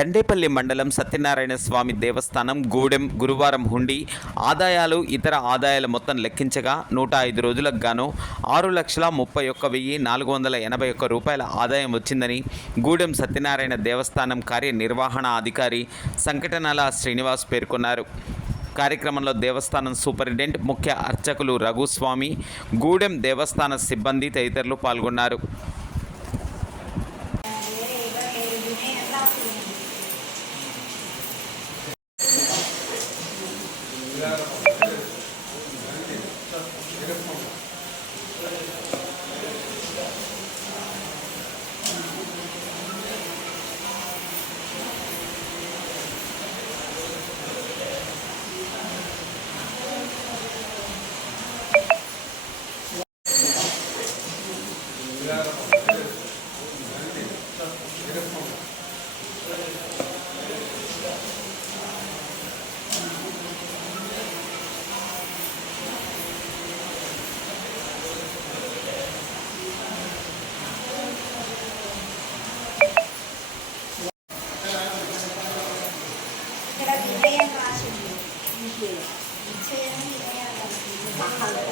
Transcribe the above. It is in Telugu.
దండేపల్లి మండలం సత్యనారాయణ స్వామి దేవస్థానం గూడెం గురువారం హుండీ ఆదాయాలు ఇతర ఆదాయాల మొత్తం లెక్కించగా నూట ఐదు రోజులకు గాను ఆరు లక్షల ముప్పై ఒక్క వెయ్యి నాలుగు వందల ఎనభై ఒక్క రూపాయల ఆదాయం వచ్చిందని గూడెం సత్యనారాయణ దేవస్థానం కార్యనిర్వహణ అధికారి సంకటనల శ్రీనివాస్ పేర్కొన్నారు. కార్యక్రమంలో దేవస్థానం సూపరింటెండెంట్ ముఖ్య అర్చకులు రఘుస్వామి గూడెం దేవస్థాన సిబ్బంది తదితరులు పాల్గొన్నారు. Yeah. 好看的